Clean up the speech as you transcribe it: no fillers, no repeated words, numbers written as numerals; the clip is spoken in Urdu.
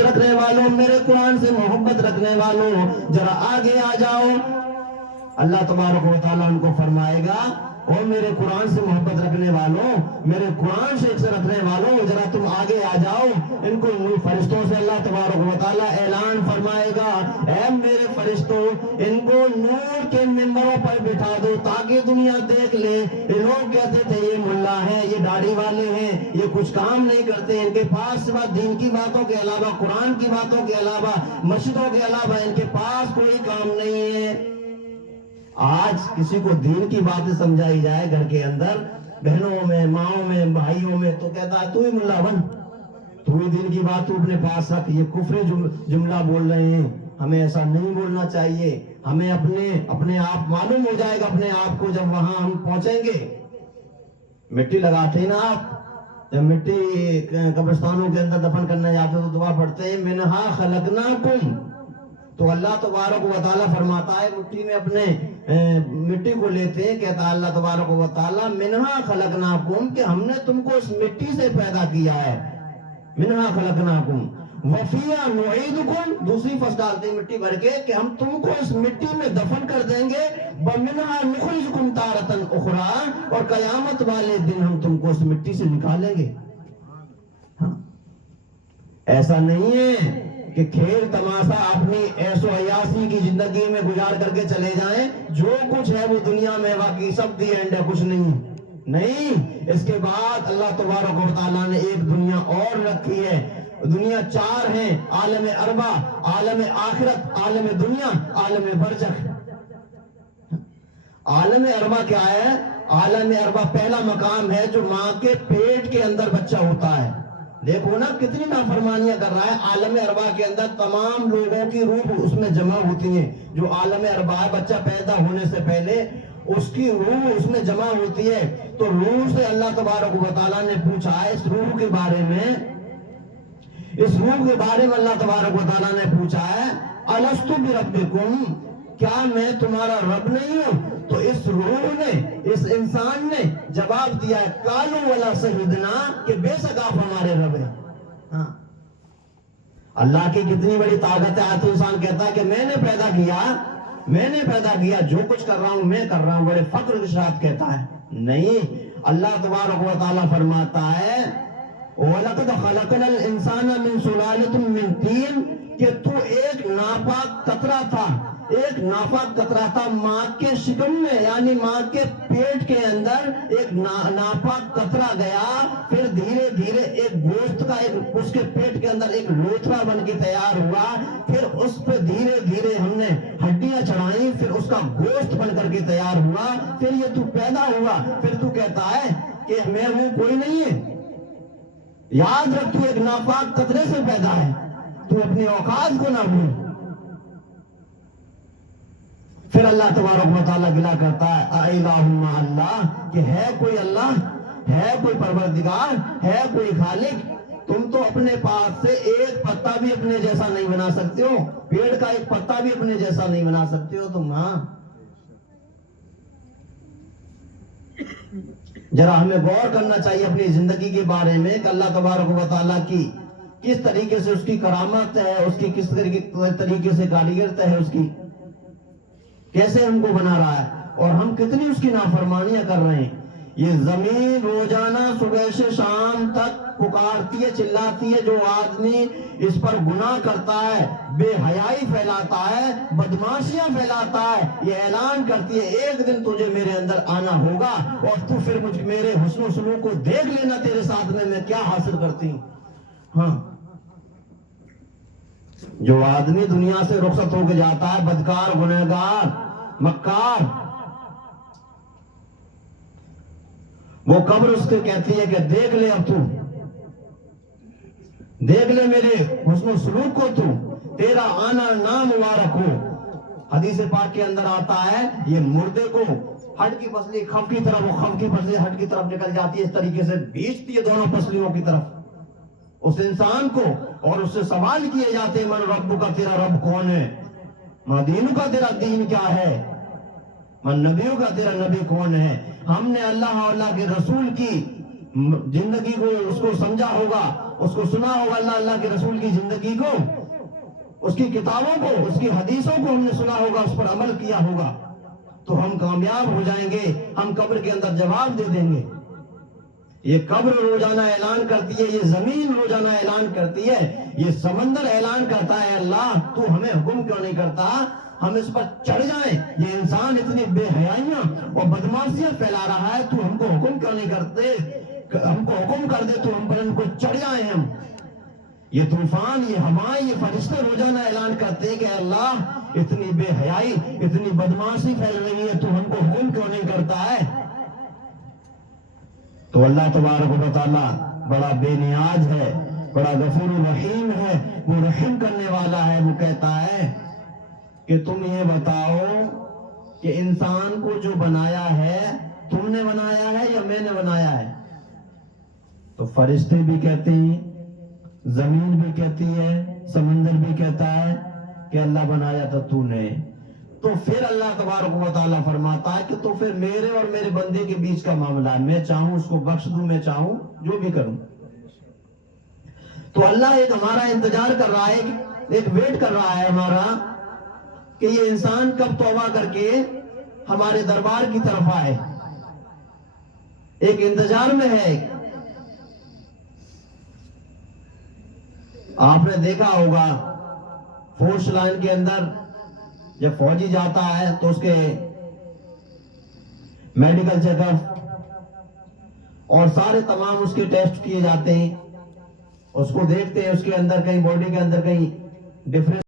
رکھنے والوں، میرے قرآن سے محبت رکھنے والوں، ذرا آگے آ جاؤ۔ اللہ تبارک و تعالیٰ ان کو فرمائے گا، اور میرے قرآن سے محبت رکھنے والوں، میرے قرآن سے عشق رکھنے والوں، ذرا تم آگے آ جاؤ۔ ان کو فرشتوں سے اللہ تبارک و تعالیٰ اعلان فرمائے گا، اے میرے فرشتوں، ان کو نور کے ممبروں پر بٹھا دو تاکہ دنیا دیکھ لے۔ یہ لوگ کہتے تھے یہ ملا ہے، یہ داڑھی والے ہیں، یہ کچھ کام نہیں کرتے، ان کے پاس سوا دین کی باتوں کے علاوہ، قرآن کی باتوں کے علاوہ، مسجدوں کے علاوہ ان کے پاس کوئی کام نہیں ہے۔ آج کسی کو دین کی باتیں سمجھائی جائے گھر کے اندر، بہنوں میں، ماؤں میں، بھائیوں میں، تو کہتا ہے تو ہی ملا بن، تو ہی دین کی بات تو اپنے پاس رکھ۔ یہ کفر جملہ بول رہے ہیں، ہمیں ایسا نہیں بولنا چاہیے۔ ہمیں اپنے آپ معلوم ہو جائے گا اپنے آپ کو جب وہاں ہم پہنچیں گے۔ مٹی لگاتے ہیں نا آپ، جب مٹی قبرستانوں کے اندر دفن کرنے جاتے ہیں تو دعا پڑھتے ہیں منہا خلقناکم، تو اللہ تبارک و تعالیٰ فرماتا ہے مٹی میں اپنے مٹی کو لیتے ہیں، کہتا ہے اللہ تبارک و تعالیٰ منہا خلقناکم، کہ ہم نے تم کو اس مٹی سے پیدا کیا ہے، منہا خلقناکم وفیہا نعیدکم، دوسری فصل ڈالتے ہیں مٹی بھر کے کہ ہم تم کو اس مٹی میں دفن کر دیں گے، ومنہا نخرجکم تارۃ اخری، اور قیامت والے دن ہم تم کو اس مٹی سے نکالیں گے۔ ہاں، ایسا نہیں ہے کہ کھیل تماشا اپنی عیش و عیاشی کی زندگی میں گزار کر کے چلے جائیں، جو کچھ ہے وہ دنیا میں باقی سب دی اینڈ ہے، کچھ نہیں۔ اس کے بعد اللہ تبارک و تعالیٰ نے ایک دنیا اور رکھی ہے۔ دنیا چار ہیں، عالم اربع، عالم آخرت، عالم دنیا، عالم برزخ۔ عالم اربع کیا ہے؟ عالم اربع پہلا مقام ہے جو ماں کے پیٹ کے اندر بچہ ہوتا ہے۔ دیکھو نا کتنی نافرمانیاں کر رہا ہے۔ عالم اربع کے اندر تمام لوگوں کی روح اس میں جمع ہوتی ہیں۔ جو عالم اربع ہے، بچہ پیدا ہونے سے پہلے اس کی روح اس میں جمع ہوتی ہے۔ تو روح سے اللہ تبارک و تعالیٰ نے پوچھا ہے اس روح کے بارے میں، اس روح کے بارے میں اللہ تبارک و تعالیٰ نے پوچھا ہے الستو بربکم، کیا میں تمہارا رب نہیں ہوں؟ تو اس روح نے، اس انسان نے جواب دیا ہے قالوا ولا شہدنا، کہ بے شک آپ ہمارے رب ہیں۔ ہاں، اللہ کی کتنی بڑی طاقت ہے۔ تو انسان کہتا ہے کہ میں نے پیدا کیا، جو کچھ کر رہا ہوں میں کر رہا ہوں، بڑے فخر کے ساتھ کہتا ہے۔ نہیں، اللہ تبارک و تعالیٰ فرماتا ہے وَلَقَدْ خَلَقْنَا الْإِنسَانَ مِنْ سُلَالَةٍ مِنْ طِينٍ، کہ تو ایک ناپاک قطرہ تھا، ماں کے شکم میں، یعنی ماں کے پیٹ کے اندر ایک ناپاک قطرہ گیا، پھر دھیرے دھیرے ایک گوشت کا اس کے پیٹ کے اندر ایک لوتھڑا بن کے تیار ہوا، پھر اس پہ دھیرے دھیرے ہم نے ہڈیاں چڑھائیں، پھر اس کا گوشت بن کر کے تیار ہوا، پھر یہ تو پیدا ہوا، پھر تو کہتا ہے کہ میں ہوں کوئی نہیں ہے۔ یاد رکھ تو ایک ناپاک قطرے سے پیدا ہے، تو اپنی اوقات کو نہ بھول۔ پھر اللہ تبارک و تعالیٰ گلا کرتا ہے اِلٰہٌ مع اللہ، کہ ہے کوئی اللہ، ہے کوئی پروردگار، ہے کوئی خالق؟ تم تو اپنے پاس سے ایک پتا بھی اپنے جیسا نہیں بنا سکتے ہو، پیڑ کا ایک پتا بھی اپنے جیسا نہیں بنا سکتے ہو تم۔ ہاں، ذرا ہمیں غور کرنا چاہیے اپنی زندگی کے بارے میں کہ اللہ تبارک و تعالیٰ کی کس طریقے سے اس کی کرامت ہے، اس کی کس طریقے سے کاریگرت ہے، اس کی کیسے ہم کو بنا رہا ہے، اور ہم کتنی اس کی نافرمانیاں کر رہے ہیں۔ یہ زمین روزانہ صبح سے شام تک پکارتی ہے، چلاتی ہے، جو آدمی اس پر گناہ کرتا ہے، بے حیائی پھیلاتا ہے، بدماشیاں پھیلاتا ہے، یہ اعلان کرتی ہے ایک دن تجھے میرے اندر آنا ہوگا، اور تو پھر میرے حسن و سلوک کو دیکھ لینا، تیرے ساتھ میں کیا حاصل کرتی ہوں۔ ہاں، جو آدمی دنیا سے رخصت ہو کے جاتا ہے، بدکار، گنہگار، مکار، وہ قبر اس کے کہتی ہے کہ دیکھ لے، اب تو دیکھ لے میرے حسن و سلوک کو، تو تیرا آنا نام مبارک ہو۔ حدیث پاک کے اندر آتا ہے یہ مردے کو ہڈ کی پسلی خم کی طرف، وہ خم کی پسلی ہڈ کی طرف نکل جاتی ہے، اس طریقے سے بیچتی ہے دونوں پسلیوں کی طرف اس انسان کو، اور اس سے سوال کیے جاتے ہیں من رب کا، تیرا رب کون ہے؟ من دین کا، تیرا دین کیا ہے؟ من نبیوں کا، تیرا نبی کون ہے؟ ہم نے اللہ اور اللہ کے رسول کی زندگی کو اس کو سمجھا ہوگا، اس کو سنا ہوگا اللہ کے رسول کی زندگی کو، اس کی کتابوں کو، اس کی حدیثوں کو ہم نے سنا ہوگا، اس پر عمل کیا ہوگا، تو ہم کامیاب ہو جائیں گے، ہم قبر کے اندر جواب دے دیں گے۔ یہ قبر روزانہ اعلان کرتی ہے، یہ زمین روزانہ اعلان کرتی ہے، یہ سمندر اعلان کرتا ہے، اللہ تو ہمیں حکم کیوں نہیں کرتا ہم اس پر چڑھ جائیں؟ یہ انسان اتنی بے حیائیاں اور بدماشیاں پھیلا رہا ہے، تو ہم کو حکم کیوں نہیں کرتے؟ ہم کو حکم کر دے تو ہم پر ان کو چڑھ جائیں ہم۔ یہ طوفان، یہ ہوائیں، یہ فرشتے روزانہ اعلان کرتے ہیں کہ اللہ اتنی بے حیائی، اتنی بدماشی پھیل رہی ہے، تو ہم کو حکم کیوں نہیں کرتا ہے؟ تو اللہ تبارک و تعالیٰ بڑا بے نیاز ہے، بڑا غفور رحیم ہے، وہ رحم کرنے والا ہے۔ وہ کہتا ہے کہ تم یہ بتاؤ کہ انسان کو جو بنایا ہے تم نے بنایا ہے یا میں نے بنایا ہے؟ تو فرشتے بھی کہتے ہیں، زمین بھی کہتی ہے، سمندر بھی کہتا ہے کہ اللہ بنایا تو تو نے۔ تو پھر اللہ تبارک و تعالیٰ فرماتا ہے کہ تو پھر میرے اور میرے بندے کے بیچ کا معاملہ ہے، میں چاہوں اس کو بخش دوں، میں چاہوں جو بھی کروں۔ تو اللہ ایک ہمارا انتظار کر رہا ہے، ایک ویٹ کر رہا ہے ہمارا کہ یہ انسان کب توبہ کر کے ہمارے دربار کی طرف آئے، ایک انتظار میں ہے۔ آپ نے دیکھا ہوگا فورس لائن کے اندر جب فوجی جاتا ہے تو اس کے میڈیکل چیک اپ اور سارے تمام اس کے ٹیسٹ کیے جاتے ہیں، اس کو دیکھتے ہیں اس کے اندر کہیں باڈی کے اندر کہیں ڈفرینس